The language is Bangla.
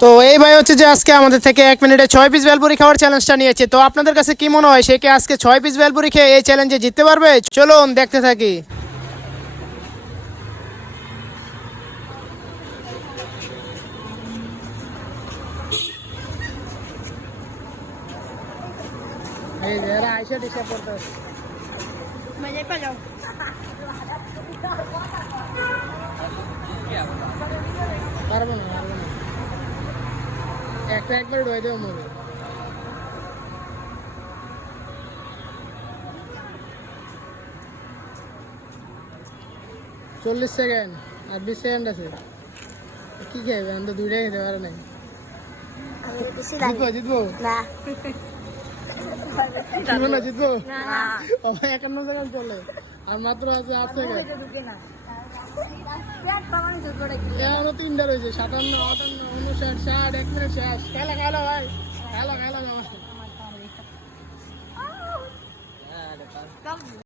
তো এই ভাই হচ্ছে যে আজকে আমাদের থেকে 1 মিনিটে 6 পিস ভেলপুরি খাওয়ার চ্যালেঞ্জটা নিয়েছে। তো আপনাদের কাছে কি মনে হয়, সে কি আজকে 6 পিস ভেলপুরি খেয়ে এই চ্যালেঞ্জে জিততে পারবে? চলুন দেখতে থাকি। এই যে এরা আইসা টিসা পড়তে मजे पर जाओ। পারবো না, পারবো না। একবার ডুয়ে দেবো মনে। 40 সেকেন্ড আর 20 সেকেন্ড আছে। কি খাইবে? আমি তো দুইটাই খেতে পারো নাই। জিতবো জিতবো ना জিতবো না জিতবো ना 51 সেকেন্ড চলে আর মাত্র আছে 8 সেকেন্ড। এখনো 3টা রয়েছে। 57, 58, 59, 60। 1 মিনিট শেষ। খেলা খেলা ভাই, খেলা খেলা নমস্কার।